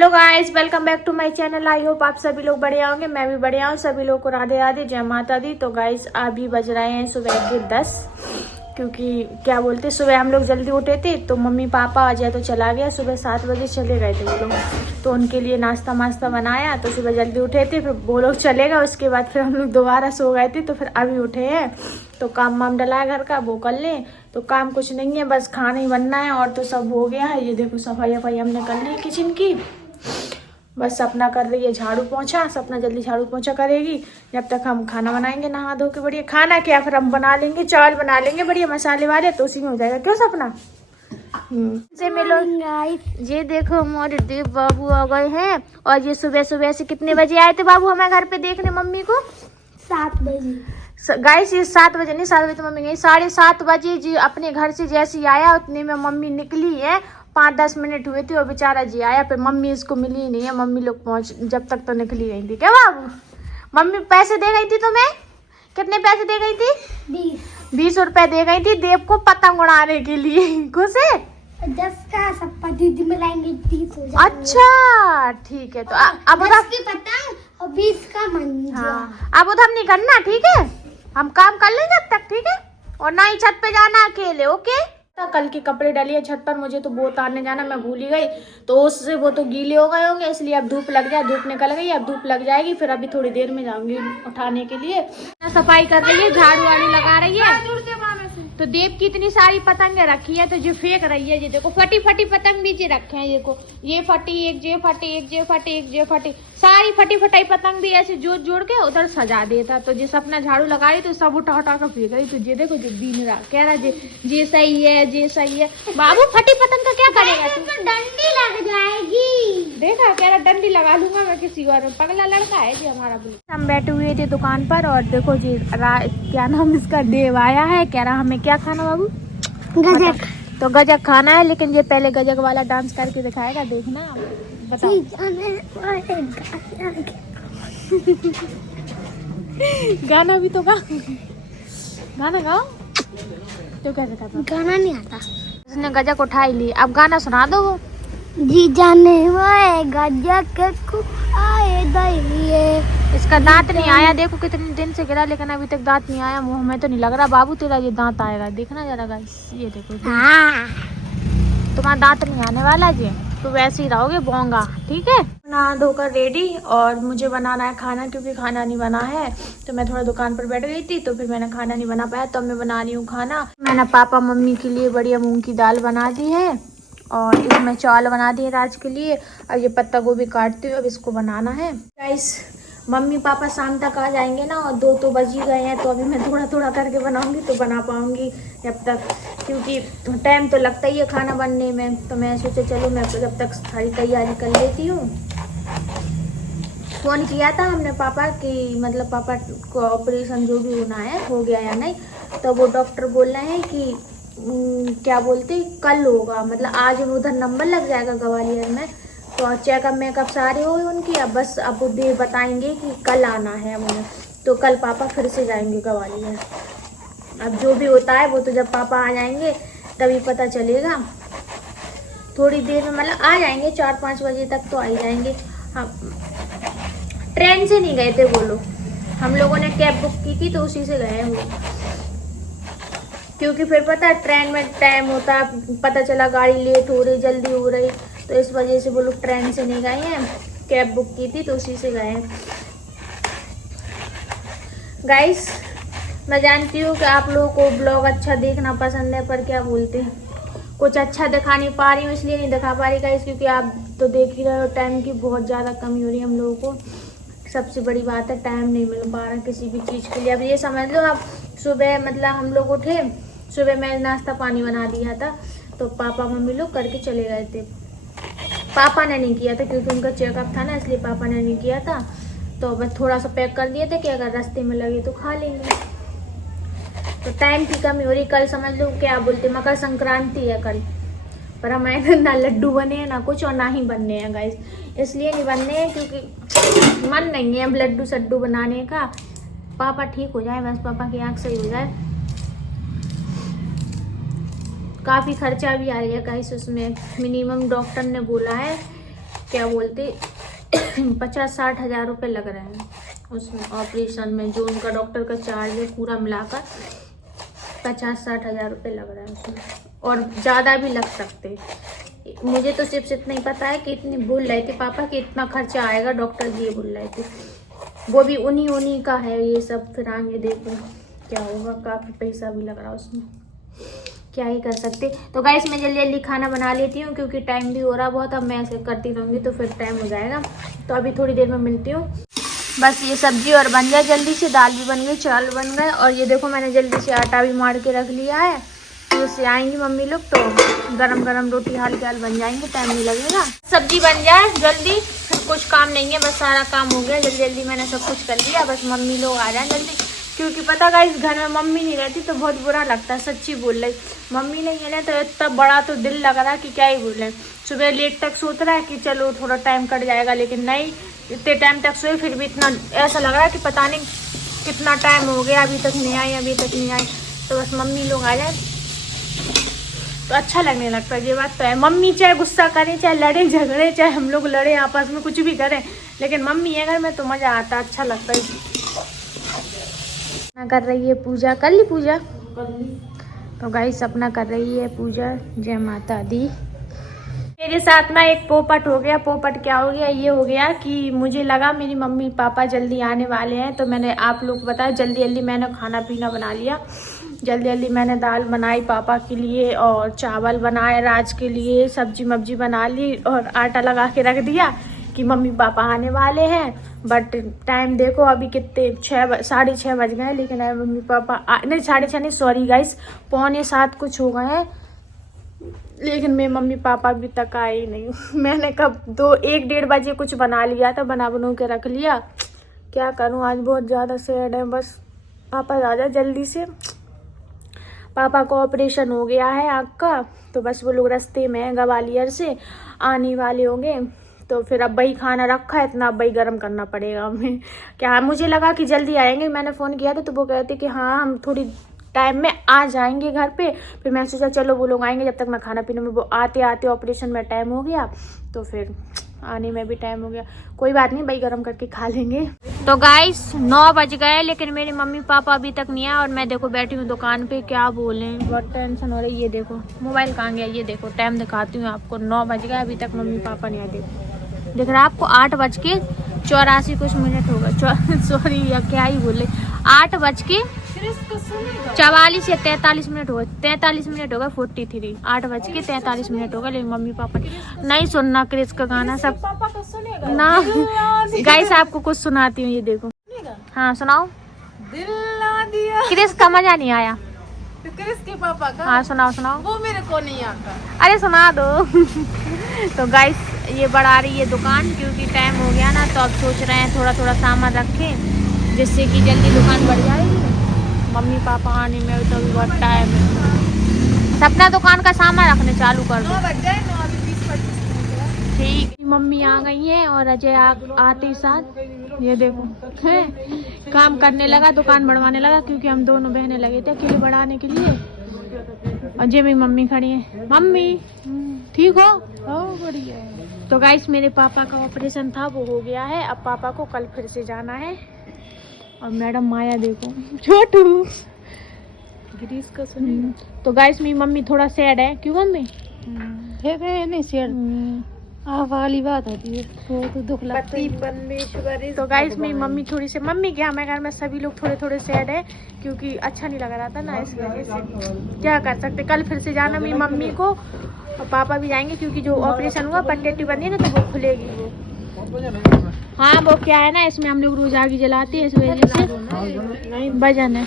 Hello guys, welcome back to my channel. I hope आप सभी लोग बढ़िया होंगे। मैं भी बढ़िया हूँ। सभी लोग को राधे राधे, जय माता दी। तो गाइस अभी बज रहे हैं सुबह के 10, क्योंकि क्या बोलते सुबह हम लोग जल्दी उठे थे। तो मम्मी पापा अजय तो चला गया, सुबह 7 बजे चले गए थे वो लोग। तो उनके लिए नाश्ता वास्ता बनाया, तो सुबह जल्दी उठे थे। फिर वो लोग चले गए, उसके बाद फिर हम लोग दोबारा सो गए थे। तो फिर अभी उठे हैं, तो काम वाम डला घर का वो कर लें। तो काम कुछ नहीं है, बस खाना ही बनना है और तो सब हो गया है। ये देखो सफाई वफाई हमने कर ली किचन की। बस सपना कर रही है झाड़ू पोछा। सपना जल्दी झाड़ू पोछा करेगी, जब तक हम खाना बनाएंगे नहा धो के बढ़िया। खाना क्या, फिर हम बना लेंगे, चावल बना लेंगे बढ़िया मसाले वाले, तो उसी में हो जाएगा। क्यों सपना? से मिलो। ये देखो हमारे देव बाबू आ गए हैं। और ये सुबह सुबह से कितने बजे आए थे बाबू हमारे घर पे देखने मम्मी को? 7 बजे। गाइस ये 7 बजे नहीं, 7 बजे तो मम्मी गई। 7:30 बजे जी अपने घर से जैसे ही आया, उतने में मम्मी निकली है। 5-10 मिनट हुए थे और बेचारा जी आया, फिर मम्मी इसको मिली नहीं है। मम्मी लोग पहुंच जब तक तो निकली गई थी। क्या बाबू? मम्मी पैसे दे गई थी तुम्हें? कितने पैसे दे गई थी? 20 रुपए दे गई थी देव को पतंग उड़ाने के लिए। खुश है? 10 का सब दीदी मिलाएंगे 30 हो जाएगा। अच्छा ठीक है। तो अब 10 की पतंग और 20 का मंजा। हाँ, अब उधर नहीं करना, ठीक है? हम काम कर लेंगे जब तक, ठीक है? और ना ही छत पे जाना अकेले, ओके? कल के कपड़े डालिए छत पर, मुझे तो वो उतारने जाना, मैं भूल ही गई। तो उससे वो तो गीले हो गए होंगे, इसलिए अब धूप लग जाए। धूप निकल गई, अब धूप लग जाएगी, फिर अभी थोड़ी देर में जाऊंगी उठाने के लिए। सफाई कर रही है, झाड़ू वाड़ू लगा रही है। तो देव की इतनी सारी पतंगे रखी है, तो जो फेंक रही है। ये देखो फटी फटी पतंग नीचे रखे हैं। देखो ये फटी, एक जे फटी, एक जे फटी, एक जे फटी, सारी फटी फटाई पतंग भी ऐसे जोड़ जोड़ के उधर सजा देता। तो जिस अपना झाड़ू लगा रही तो सब उठा उठा कर फेंक रही। तो ये देखो जो बीन रहा कह रहा जे सही है, जे सही है। बाबू फटी पतंग का क्या करेगा तू? डंडी लग जाएगी। देखा कह रहा डंडी लगा लूंगा मैं किसी और में। पगला लड़का है जी हमारा। हम बैठे हुए थे दुकान पर और देखो जी क्या नाम इसका, देव आया है। कह रहा हमें क्या खाना बाबू? गजक। तो गजक खाना है, लेकिन ये पहले गजक वाला डांस करके दिखाएगा, देखना। बताओ। गाना भी तो गा, गाना गाओ। तो कैसे था? गाना नहीं आता। उसने गजक उठाई ली, अब गाना सुना दो। वो जी जाने वाले गजक को आए दइए। इसका दांत नहीं आया, देखो कितने दिन से गिरा, लेकिन अभी तक दांत नहीं आया। मुंह में तो नहीं लग रहा बाबू तेरा ये दांत आएगा, देखना जरा गाइस। ये देखो तुम्हारा दांत नहीं आने वाला जी, तो वैसे ही रहोगे बोंगा, ठीक है? नहा धोकर रेडी और मुझे बनाना है खाना, क्योंकि खाना नहीं बना है। तो मैं थोड़ा दुकान पर बैठ गई थी, तो फिर मैंने खाना नहीं बना पाया। तो मैं बना रही हूँ खाना। मैंने पापा मम्मी के लिए बढ़िया मूंग की दाल बना दी है और इसमें चावल बना दिए राज के लिए। अब ये पत्ता गोभी काटती हूँ, अब इसको बनाना है। गाइस मम्मी पापा शाम तक आ जाएंगे ना, और 2 तो बज ही गए हैं। तो अभी मैं थोड़ा थोड़ा करके बनाऊंगी, तो बना पाऊंगी जब तक, क्योंकि टाइम तो लगता ही है खाना बनने में। तो मैं सोचा चलो मैं जब तक सारी तैयारी कर लेती हूँ। फ़ोन किया था हमने पापा की, मतलब पापा को ऑपरेशन जो भी होना है हो गया या नहीं। तो वो डॉक्टर बोल रहे हैं कि क्या बोलते कल होगा, मतलब आज उधर नंबर लग जाएगा ग्वालियर में। तो चेकअप मेकअप सारे हो उनकी, अब बस अब वो दे बताएंगे कि कल आना है उन्हें। तो कल पापा फिर से जाएंगे ग्वालियर। अब जो भी होता है वो तो जब पापा आ जाएंगे तभी पता चलेगा। थोड़ी देर में मतलब आ जाएंगे, 4-5 बजे तक तो आ ही जाएंगे। हम ट्रेन से नहीं गए थे वो लोग, हम लोगों ने कैब बुक की थी, तो उसी से गए हुए। क्योंकि फिर पता है ट्रेन में टाइम होता है, पता चला गाड़ी लेट हो रही, जल्दी हो रही, तो इस वजह से वो लोग ट्रेन से नहीं गए हैं। कैब बुक की थी तो उसी से गए हैं। गाइस मैं जानती हूँ कि आप लोगों को ब्लॉग अच्छा देखना पसंद है, पर क्या बोलते हैं कुछ अच्छा दिखा नहीं पा रही हूँ, इसलिए नहीं दिखा पा रही गाइस, क्योंकि आप तो देख ही रहे हो टाइम की बहुत ज़्यादा कमी हो रही है हम लोगों को। सबसे बड़ी बात है टाइम नहीं मिल पा रहा किसी भी चीज़ के लिए। अब ये समझ लो, अब सुबह मतलब हम लोग उठे, सुबह मैं नाश्ता पानी बना दिया था, तो पापा मम्मी लोग करके चले गए थे। पापा ने नहीं किया था क्योंकि उनका चेकअप था ना, इसलिए पापा ने नहीं किया था। तो बस थोड़ा सा पैक कर दिए थे कि अगर रास्ते में लगे तो खा लेंगे। तो टाइम की कमी हो रही। कल समझ लो क्या बोलते मकर संक्रांति है कल, पर हमारे ना लड्डू बने हैं ना कुछ, और ना ही बनने हैं गाइस। इसलिए नहीं बनने हैं क्योंकि मन नहीं है अब लड्डू सड्डू बनाने का। पापा ठीक हो जाए बस, पापा की आँख सही हो जाए। काफ़ी खर्चा भी आ गया गाइस उसमें। मिनिमम डॉक्टर ने बोला है क्या बोलते 50-60 हज़ार रुपये लग रहे हैं उसमें ऑपरेशन में, जो उनका डॉक्टर का चार्ज है पूरा मिलाकर 50-60 हज़ार रुपये लग रहे हैं उसमें, और ज़्यादा भी लग सकते। मुझे तो सिर्फ इतना ही पता है कि इतनी बोल रहे थे पापा कि इतना खर्चा आएगा, डॉक्टर जी ये बोल रहे थे, वो भी उन्हीं का है ये सब। फिर आगे देखो क्या होगा, काफ़ी पैसा भी लग रहा है उसमें, क्या ही कर सकते। तो गाइस मैं जल्दी जल्दी खाना बना लेती हूँ क्योंकि टाइम भी हो रहा बहुत, अब मैं ऐसे करती रहूँगी तो फिर टाइम हो जाएगा। तो अभी थोड़ी देर में मिलती हूँ। बस ये सब्जी और बन जाए जल्दी से, दाल भी बन गई, चावल बन गए, और ये देखो मैंने जल्दी से आटा भी मार के रख लिया है। तो इससे आएंगी मम्मी लोग तो गरम गरम रोटी हाल बन जाएंगे, टाइम नहीं लगेगा। सब्जी बन जाए जल्दी, फिर कुछ काम नहीं है, बस सारा काम हो गया, जल्दी जल्दी मैंने सब कुछ कर लिया, बस मम्मी लोग आ जाए जल्दी। क्योंकि पता गाइस घर में मम्मी नहीं रहती तो बहुत बुरा लगता है, सच्ची बोल रही। मम्मी नहीं है ना तो इतना बड़ा तो दिल लग रहा है कि क्या ही बोल रहे। सुबह लेट तक सोच रहा है कि चलो थोड़ा टाइम कट जाएगा, लेकिन नहीं, इतने टाइम तक सोए फिर भी इतना ऐसा लग रहा है कि पता नहीं कितना टाइम हो गया, अभी तक नहीं आई, अभी तक नहीं आई। तो बस मम्मी लोग आ जाए तो अच्छा लगने लगता है, ये बात तो है। मम्मी चाहे गुस्सा करें, चाहे लड़े झगड़े, चाहे हम लोग लड़े आपस में, कुछ भी करें, लेकिन मम्मी है घर में तो मज़ा आता, अच्छा लगता है। कर रही है पूजा, कर ली पूजा, तो गाइस अपना कर रही है पूजा। जय माता दी। मेरे साथ ना एक पोपट हो गया। पोपट क्या हो गया, ये हो गया कि मुझे लगा मेरी मम्मी पापा जल्दी आने वाले हैं, तो मैंने आप लोग को बताया जल्दी जल्दी मैंने खाना पीना बना लिया। जल्दी जल्दी मैंने दाल बनाई पापा के लिए, और चावल बनाए राज के लिए, सब्जी मब्जी बना ली, और आटा लगा के रख दिया कि मम्मी पापा आने वाले हैं। बट टाइम देखो अभी कितने 6:30 बज गए, लेकिन अभी मम्मी पापा नहीं, 6:30 नहीं, सॉरी गाइस, 6:45 कुछ हो गए हैं, लेकिन मेरे मम्मी पापा अभी तक आए ही नहीं। मैंने कब 1-1:30 बजे कुछ बना लिया था, बना के रख लिया। क्या करूं, आज बहुत ज़्यादा सैड है। बस पापा आ जाए जल्दी से। पापा को ऑपरेशन हो गया है आँख का, तो बस वो लोग रास्ते में हैं, ग्वालियर से आने वाले होंगे। तो फिर अब वही खाना रखा है, इतना अब वही गर्म करना पड़ेगा हमें। क्या मुझे लगा कि जल्दी आएंगे, मैंने फ़ोन किया था तो वो कहते कि हाँ हम थोड़ी टाइम में आ जाएंगे घर पे। फिर मैं सोचा चलो वो लोग आएंगे, जब तक मैं खाना पीने में, वो आते आते ऑपरेशन में टाइम हो गया, तो फिर आने में भी टाइम हो गया। कोई बात नहीं, भाई गर्म करके खा लेंगे। तो गाइस 9 बज गए, लेकिन मेरे मम्मी पापा अभी तक नहीं आए, और मैं देखो बैठी हूँ दुकान पे। क्या बोलें, बहुत टेंशन हो रही है। ये देखो मोबाइल कहाँ गया, ये देखो टाइम दिखाती हूँ आपको, 9 बज गए, अभी तक मम्मी पापा नहीं आए। देखो दिख रहा है आपको, 8:84 कुछ मिनट होगा, सॉरी या क्या ही बोले, 8:44 या 43 मिनट होगा, 43 मिनट होगा, 43, 8:43 मिनट होगा, लेकिन मम्मी पापा नहीं सुनना क्रिस का गाना सब ना। गाइस आपको कुछ सुनाती हूँ, ये देखो। हाँ सुनाओ। क्रिस का मजा नहीं आया, क्रिस के पापा का। हाँ सुनाओ। वो मेरे को नहीं आता। अरे सुना दो। तो गाइस ये बढ़ा रही है दुकान, क्योंकि टाइम हो गया ना, तो अब सोच रहे हैं थोड़ा थोड़ा सामान रखें, जिससे कि जल्दी दुकान बढ़ जाएगी। मम्मी पापा आने में तो भी बहुत टाइम है, सपना दुकान का सामान रखने चालू कर दो। 9 बज जाए, 9:20 ठीक। मम्मी आ गई हैं और अजय आते ही साथ ये देखो है काम करने लगा, दुकान बढ़वाने लगा, क्योंकि हम दोनों बहनें लगे थे अकेले बढ़ाने के लिए। अजय मेरी मम्मी खड़ी है। मम्मी ठीक हो? बढ़िया। तो गाइस मेरे पापा का ऑपरेशन था, वो हो गया है। अब पापा को कल फिर से जाना है। और मैडम माया देखो, छोटू गिरीश का सुनिए। तो गाइस मेरी मम्मी थोड़ा सैड है। क्यों मम्मी? है नहीं शेर वाली बात होती है, तो दुख लगता है। तो गाइस मेरी मम्मी थोड़ी सी, मम्मी क्या हमारे घर में सभी लोग थोड़े थोड़े सैड है, क्योंकि अच्छा नहीं लग रहा था ना, इस वजह से। क्या कर सकते, कल फिर से जाना मेरी मम्मी को, और पापा भी जाएंगे, क्योंकि जो ऑपरेशन हुआ पट्टी बनी है ना, तो वो खुलेगी वो। हाँ वो क्या है ना, इसमें हम लोग रोज आग जलाते हैं, इस वजह से वजन है।